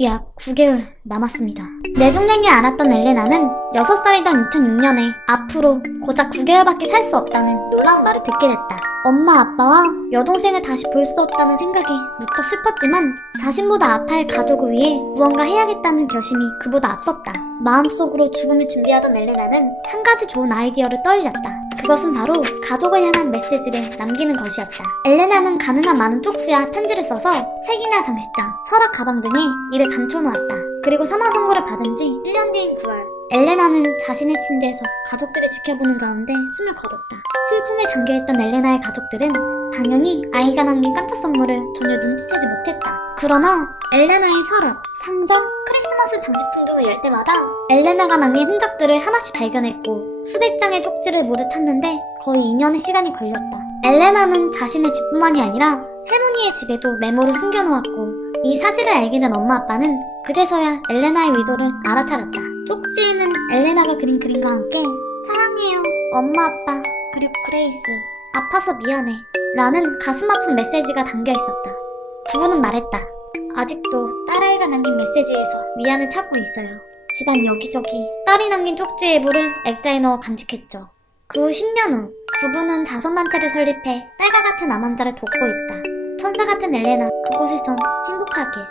약 9개월 남았습니다. 내종량이 않았던 엘레나는 6살이던 2006년에 앞으로 고작 9개월밖에 살 수 없다는 놀라운 말을 듣게 됐다. 엄마 아빠와 여동생을 다시 볼 수 없다는 생각에 무척 슬펐지만 자신보다 아파할 가족을 위해 무언가 해야겠다는 결심이 그보다 앞섰다. 마음속으로 죽음을 준비하던 엘레나는 한 가지 좋은 아이디어를 떠올렸다. 그것은 바로 가족을 향한 메시지를 남기는 것이었다. 엘레나는 가능한 많은 쪽지와 편지를 써서 책이나 장식장, 서랍 가방 등에 이를 감춰놓았다. 그리고 사망 선고를 받은 지 1년 뒤인 9월, 엘레나는 자신의 침대에서 가족들을 지켜보는 가운데 숨을 거뒀다. 슬픔에 잠겨있던 엘레나의 가족들은 당연히 아이가 남긴 깜짝 선물을 전혀 눈치채지 못했다. 그러나 엘레나의 서랍, 상자, 크리스마스 장식품 등을 열 때마다 엘레나가 남긴 흔적들을 하나씩 발견했고 수백 장의 쪽지를 모두 찾는데 거의 2년의 시간이 걸렸다. 엘레나는 자신의 집뿐만이 아니라 할머니의 집에도 메모를 숨겨놓았고 이 사실을 알게 된 엄마 아빠는 그제서야 엘레나의 의도를 알아차렸다. 쪽지에는 엘레나가 그린 그림과 함께 사랑해요 엄마 아빠 그리고 그레이스 아파서 미안해 라는 가슴 아픈 메시지가 담겨 있었다. 부부는 말했다. 아직도 딸아이가 남긴 메시지에서 위안을 찾고 있어요. 집안 여기저기 딸이 남긴 쪽지 일부를 액자에 넣어 간직했죠. 그 후 10년 후 부부는 자선단체를 설립해 딸과 같은 암환자를 돕고 있다. 천사 같은 엘레나 그곳에서 행복하길.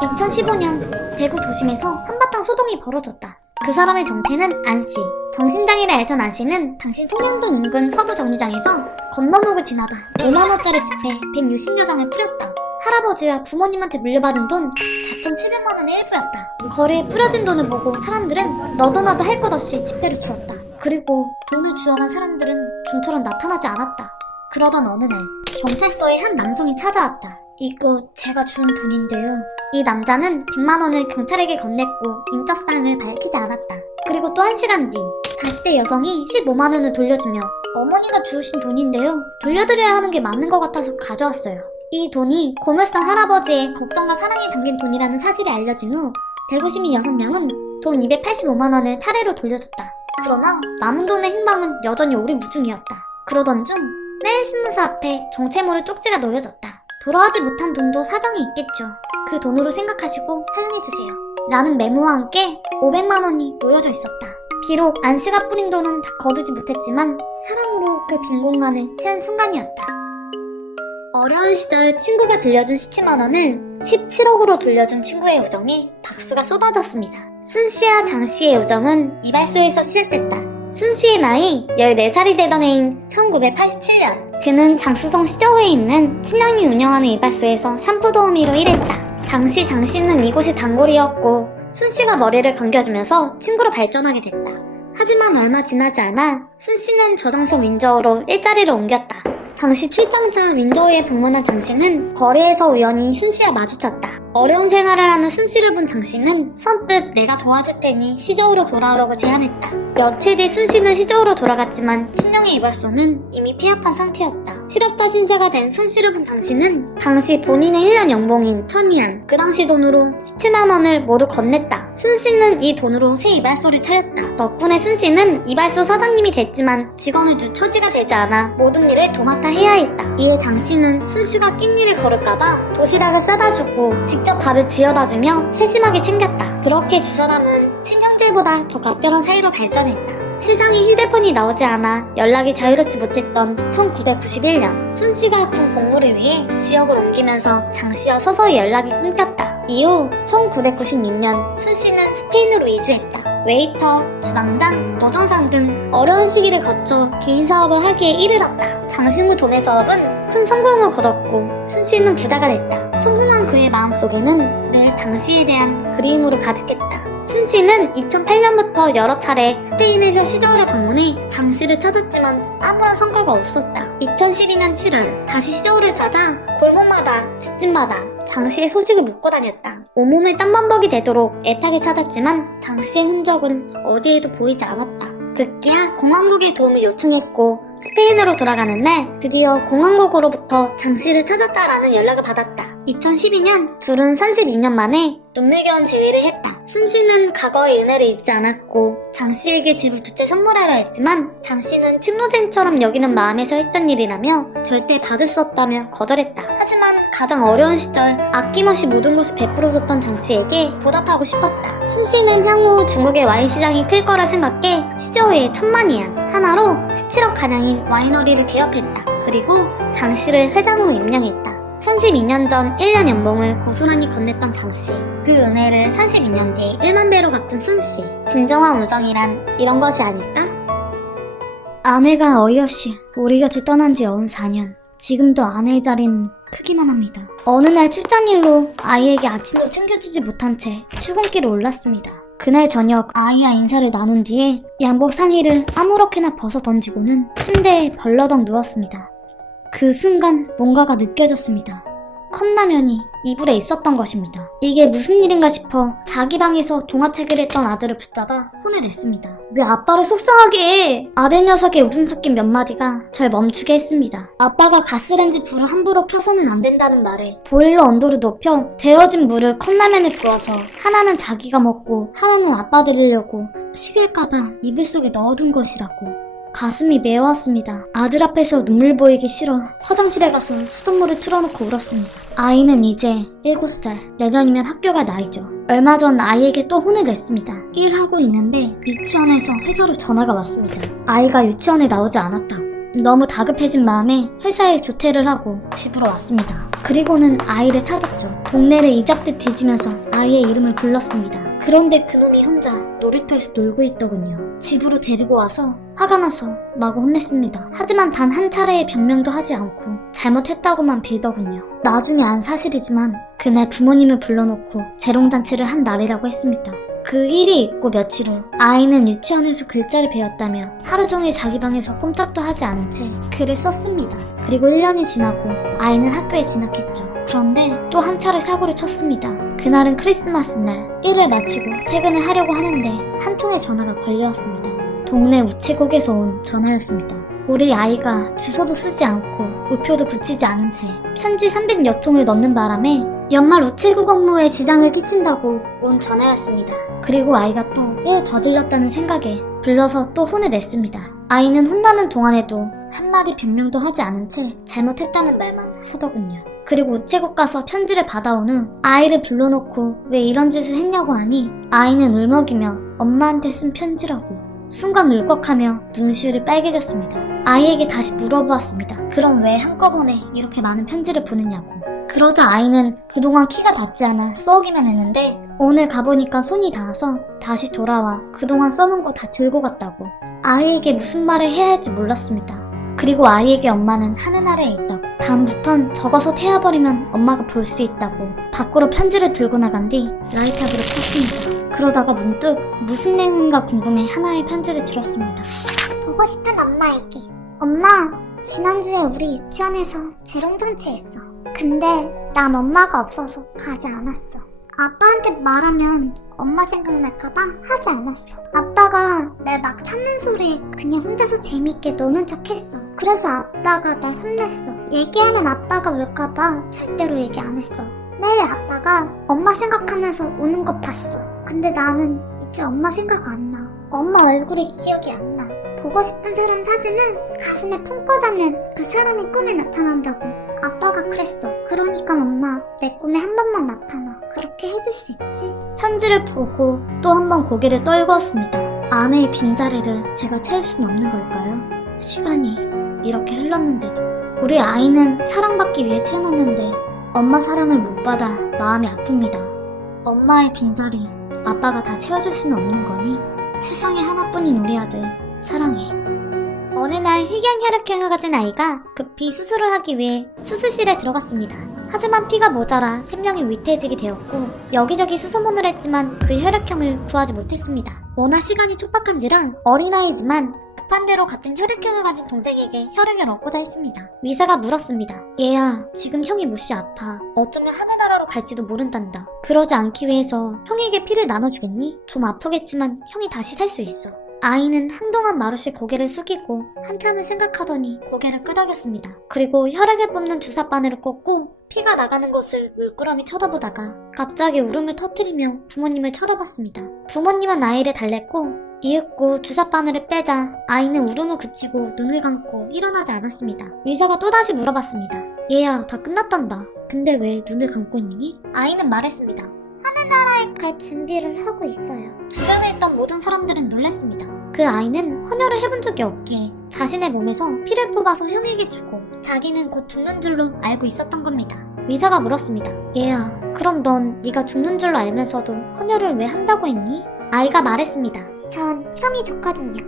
2015년 대구 도심에서 한바탕 소동이 벌어졌다. 그 사람의 정체는 안씨. 정신장애를 앓던 안씨는 당시 통영동 인근 서부 정류장에서 건너목을 지나다 5만원짜리 지폐 160여 장을 뿌렸다. 할아버지와 부모님한테 물려받은 돈 4,700만원의 일부였다. 거리에 뿌려진 돈을 보고 사람들은 너도 나도 할 것 없이 지폐를 주었다. 그리고 돈을 주워간 사람들은 좀처럼 나타나지 않았다. 그러던 어느 날 경찰서에 한 남성이 찾아왔다. 이거 제가 준 돈인데요. 이 남자는 100만원을 경찰에게 건넸고 인적사항을 밝히지 않았다. 그리고 또 1시간 뒤 40대 여성이 15만원을 돌려주며 어머니가 주우신 돈인데요. 돌려드려야 하는 게 맞는 것 같아서 가져왔어요. 이 돈이 고물상 할아버지의 걱정과 사랑이 담긴 돈이라는 사실을 알려준 후 대구 시민 6명은 돈 285만원을 차례로 돌려줬다. 그러나 남은 돈의 행방은 여전히 오리무중이었다. 그러던 중 매일 신문사 앞에 정체모를 쪽지가 놓여졌다. 돌아오지 못한 돈도 사정이 있겠죠. 그 돈으로 생각하시고 사용해주세요 라는 메모와 함께 500만원이 놓여져 있었다. 비록 안씨가 뿌린 돈은 다 거두지 못했지만 사랑으로 그 빈 공간을 채운 순간이었다. 어려운 시절 친구가 빌려준 17만원을 17억으로 돌려준 친구의 우정에 박수가 쏟아졌습니다. 순씨와 장씨의 우정은 이발소에서 시작됐다. 순씨의 나이 14살이 되던 해인 1987년 그는 장수성 시저우에 있는 친형이 운영하는 이발소에서 샴푸 도우미로 일했다. 당시 장씨는 이곳이 단골이었고 순씨가 머리를 감겨주면서 친구로 발전하게 됐다. 하지만 얼마 지나지 않아 순씨는 저장소 윈저우로 일자리를 옮겼다. 당시 출장차 윈저우에 방문한 장씨는 거리에서 우연히 순씨와 마주쳤다. 어려운 생활을 하는 순씨를 본 장씨는 선뜻 내가 도와줄 테니 시저우로 돌아오라고 제안했다. 며칠 뒤 순씨는 시저우로 돌아갔지만 친형의 이발소는 이미 폐업한 상태였다. 실업자 신세가 된 순씨를 본 장씨는 당시 본인의 1년 연봉인 1,000위안, 그 당시 돈으로 17만원을 모두 건넸다. 순씨는 이 돈으로 새 이발소를 차렸다. 덕분에 순씨는 이발소 사장님이 됐지만 직원을 둘 처지가 되지 않아 모든 일을 도맡아 해야 했다. 이에 장씨는 순씨가 낀일을 걸을까봐 도시락을 싸다 주고 직접 밥을 지어다주며 세심하게 챙겼다. 그렇게 두 사람은 친형제보다 더 각별한 사이로 발전했다. 세상에 휴대폰이 나오지 않아 연락이 자유롭지 못했던 1991년 순씨가 군 복무를 위해 지역을 옮기면서 장씨와 서서히 연락이 끊겼다. 이후 1996년 순씨는 스페인으로 이주했다. 웨이터, 주방장, 노점상 등 어려운 시기를 거쳐 개인 사업을 하기에 이르렀다. 장신구 도매 사업은 큰 성공을 거뒀고 순씨는 부자가 됐다. 성공한 그의 마음속에는 늘 장씨에 대한 그리움으로 가득했다. 순씨는 2008년부터 여러 차례 스페인에서 시저우를 방문해 장씨를 찾았지만 아무런 성과가 없었다. 2012년 7월 다시 시저우를 찾아 골목마다 집집마다 장씨의 소식을 묻고 다녔다. 온몸에 땀범벅이 되도록 애타게 찾았지만 장씨의 흔적은 어디에도 보이지 않았다. 급기야 공항국의 도움을 요청했고 스페인으로 돌아가는 날 드디어 공항국으로부터 장씨를 찾았다라는 연락을 받았다. 2012년 둘은 32년 만에 눈물겨운 재회를 했다. 순씨는 과거의 은혜를 잊지 않았고 장씨에게 집을 두 채 선물하려 했지만 장씨는 친로생처럼 여기는 마음에서 했던 일이라며 절대 받을 수 없다며 거절했다. 하지만 가장 어려운 시절 아낌없이 모든 것을 베풀어줬던 장씨에게 보답하고 싶었다. 순씨는 향후 중국의 와인 시장이 클 거라 생각해 시저우의 1000만위안 하나로 17억 가량인 와이너리를 개업했다. 그리고 장씨를 회장으로 임명했다. 32년 전 1년 연봉을 고스란히 건넸던 장씨. 그 은혜를 32년 뒤 1만 배로 갚은 순씨. 진정한 우정이란 이런 것이 아닐까? 아내가 어이없이 우리 곁을 떠난 지 연 4년. 지금도 아내의 자리는 크기만 합니다. 어느 날 출장일로 아이에게 아침도 챙겨주지 못한 채 출근길에 올랐습니다. 그날 저녁 아이와 인사를 나눈 뒤에 양복 상의를 아무렇게나 벗어 던지고는 침대에 벌러덩 누웠습니다. 그 순간 뭔가가 느껴졌습니다. 컵라면이 이불에 있었던 것입니다. 이게 무슨 일인가 싶어 자기 방에서 동화책을 했던 아들을 붙잡아 혼을 냈습니다. 왜 아빠를 속상하게 해? 아들 녀석의 웃음 섞인 몇 마디가 절 멈추게 했습니다. 아빠가 가스레인지 불을 함부로 켜서는 안 된다는 말에 보일러 온도를 높여 데워진 물을 컵라면에 부어서 하나는 자기가 먹고 하나는 아빠 드리려고 식을까봐 이불 속에 넣어둔 것이라고. 가슴이 메어왔습니다. 아들 앞에서 눈물 보이기 싫어 화장실에 가서 수돗물을 틀어놓고 울었습니다. 아이는 이제 7살, 내년이면 학교 갈 나이죠. 얼마 전 아이에게 또 혼을 냈습니다. 일하고 있는데 유치원에서 회사로 전화가 왔습니다. 아이가 유치원에 나오지 않았다고. 너무 다급해진 마음에 회사에 조퇴를 하고 집으로 왔습니다. 그리고는 아이를 찾았죠. 동네를 이잡듯 뒤지면서 아이의 이름을 불렀습니다. 그런데 그놈이 혼자 놀이터에서 놀고 있더군요. 집으로 데리고 와서 화가 나서 마구 혼냈습니다. 하지만 단 한 차례의 변명도 하지 않고 잘못했다고만 빌더군요. 나중에 안 사실이지만 그날 부모님을 불러놓고 재롱잔치를 한 날이라고 했습니다. 그 일이 있고 며칠 후 아이는 유치원에서 글자를 배웠다며 하루 종일 자기 방에서 꼼짝도 하지 않은 채 글을 썼습니다. 그리고 1년이 지나고 아이는 학교에 진학했죠. 그런데 또 한 차례 사고를 쳤습니다. 그날은 크리스마스 날 일을 마치고 퇴근을 하려고 하는데 한 통의 전화가 걸려왔습니다. 동네 우체국에서 온 전화였습니다. 우리 아이가 주소도 쓰지 않고 우표도 붙이지 않은 채 편지 300여 통을 넣는 바람에 연말 우체국 업무에 지장을 끼친다고 온 전화였습니다. 그리고 아이가 또 일 저질렀다는 생각에 불러서 또 혼을 냈습니다. 아이는 혼나는 동안에도 한마디 변명도 하지 않은 채 잘못했다는 말만 하더군요. 그리고 우체국 가서 편지를 받아온 후 아이를 불러놓고 왜 이런 짓을 했냐고 하니 아이는 울먹이며 엄마한테 쓴 편지라고. 순간 울컥하며 눈시울이 빨개졌습니다. 아이에게 다시 물어보았습니다. 그럼 왜 한꺼번에 이렇게 많은 편지를 보냈냐고. 그러자 아이는 그동안 키가 닿지 않아 써오기만 했는데 오늘 가보니까 손이 닿아서 다시 돌아와 그동안 써놓은 거 다 들고 갔다고. 아이에게 무슨 말을 해야 할지 몰랐습니다. 그리고 아이에게 엄마는 하늘나라에 있다고. 다음부턴 적어서 태워버리면 엄마가 볼 수 있다고. 밖으로 편지를 들고 나간 뒤 라이터불을 켰습니다. 그러다가 문득 무슨 내용인가 궁금해 하나의 편지를 들었습니다. 보고 싶은 엄마에게. 엄마, 지난주에 우리 유치원에서 재롱잔치 했어. 근데 난 엄마가 없어서 가지 않았어. 아빠한테 말하면 엄마 생각날까봐 하지 않았어. 아빠가 날 막 찾는 소리에 그냥 혼자서 재밌게 노는 척 했어. 그래서 아빠가 날 혼냈어. 얘기하면 아빠가 울까봐 절대로 얘기 안 했어. 매일 아빠가 엄마 생각하면서 우는 거 봤어. 근데 나는 이제 엄마 생각 안 나. 엄마 얼굴이 기억이 안 나. 보고 싶은 사람 사진은 가슴에 품고 자면 그 사람이 꿈에 나타난다고. 아빠가 그랬어. 그러니까 엄마, 내 꿈에 한 번만 나타나. 그렇게 해줄 수 있지? 편지를 보고 또 한 번 고개를 떨구었습니다. 아내의 빈자리를 제가 채울 수는 없는 걸까요? 시간이 이렇게 흘렀는데도. 우리 아이는 사랑받기 위해 태어났는데 엄마 사랑을 못 받아 마음이 아픕니다. 엄마의 빈자리 아빠가 다 채워줄 수는 없는 거니 세상에 하나뿐인 우리 아들 사랑해. 어느 날 희경혈액형을 가진 아이가 급히 수술을 하기 위해 수술실에 들어갔습니다. 하지만 피가 모자라 생명이 위태해지게 되었고 여기저기 수소문을 했지만 그 혈액형을 구하지 못했습니다. 워낙 시간이 촉박한지라 어린아이지만 급한 대로 같은 혈액형을 가진 동생에게 혈액을 얻고자 했습니다. 의사가 물었습니다. 얘야, 지금 형이 몹시 아파. 어쩌면 하늘나라로 갈지도 모른단다. 그러지 않기 위해서 형에게 피를 나눠주겠니? 좀 아프겠지만 형이 다시 살 수 있어. 아이는 한동안 말없이 고개를 숙이고 한참을 생각하더니 고개를 끄덕였습니다. 그리고 혈액을 뽑는 주사바늘을 꽂고 피가 나가는 것을 물끄러미 쳐다보다가 갑자기 울음을 터뜨리며 부모님을 쳐다봤습니다. 부모님은 아이를 달랬고 이윽고 주사바늘을 빼자 아이는 울음을 그치고 눈을 감고 일어나지 않았습니다. 의사가 또다시 물어봤습니다. 얘야, 다 끝났단다. 근데 왜 눈을 감고 있니? 아이는 말했습니다. 하늘나라에 갈 준비를 하고 있어요. 주변에 있던 모든 사람들은 놀랐습니다. 그 아이는 헌혈을 해본 적이 없기에 자신의 몸에서 피를 뽑아서 형에게 주고 자기는 곧 죽는 줄로 알고 있었던 겁니다. 의사가 물었습니다. 얘야, 그럼 넌 네가 죽는 줄로 알면서도 헌혈을 왜 한다고 했니? 아이가 말했습니다. 전 형이 좋거든요.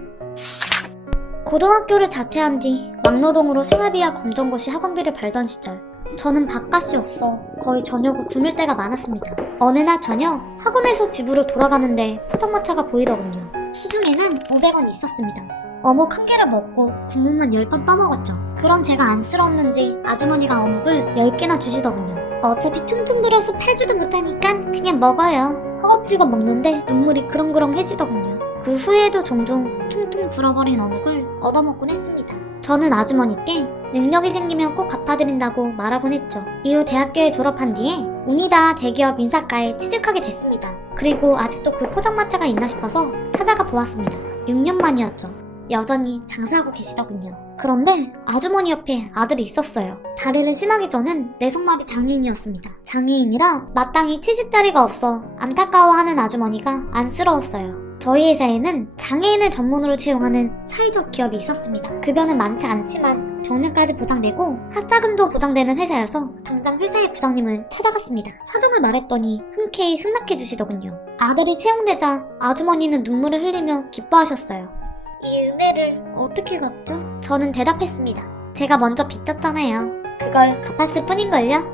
고등학교를 자퇴한 뒤 막노동으로 생활비와 검정고시 학원비를 벌던 시절 저는 밥값이 없어 거의 저녁을 굶을 때가 많았습니다. 어느 날 저녁 학원에서 집으로 돌아가는데 포장마차가 보이더군요. 시중에는 500원이 있었습니다. 어묵 한 개를 먹고 국물만 10번 떠먹었죠. 그런 제가 안쓰러웠는지 아주머니가 어묵을 10개나 주시더군요. 어차피 퉁퉁 불어서 팔지도 못하니까 그냥 먹어요. 허겁지겁 먹는데 눈물이 그렁그렁해지더군요. 그 후에도 종종 퉁퉁 불어버린 어묵을 얻어먹곤 했습니다. 저는 아주머니께 능력이 생기면 꼭 갚아드린다고 말하곤 했죠. 이후 대학교에 졸업한 뒤에 운이다 대기업 인사과에 취직하게 됐습니다. 그리고 아직도 그 포장마차가 있나 싶어서 찾아가 보았습니다. 6년 만이었죠. 여전히 장사하고 계시더군요. 그런데 아주머니 옆에 아들이 있었어요. 다리를 심하게 저는 내성마비 장애인이었습니다. 장애인이라 마땅히 취직 자리가 없어 안타까워하는 아주머니가 안쓰러웠어요. 저희 회사에는 장애인을 전문으로 채용하는 사회적 기업이 있었습니다. 급여는 많지 않지만 정년까지 보장되고 학자금도 보장되는 회사여서 당장 회사의 부장님을 찾아갔습니다. 사정을 말했더니 흔쾌히 승낙해 주시더군요. 아들이 채용되자 아주머니는 눈물을 흘리며 기뻐하셨어요. 이 은혜를 어떻게 갚죠? 저는 대답했습니다. 제가 먼저 빚졌잖아요. 그걸 갚았을 뿐인걸요?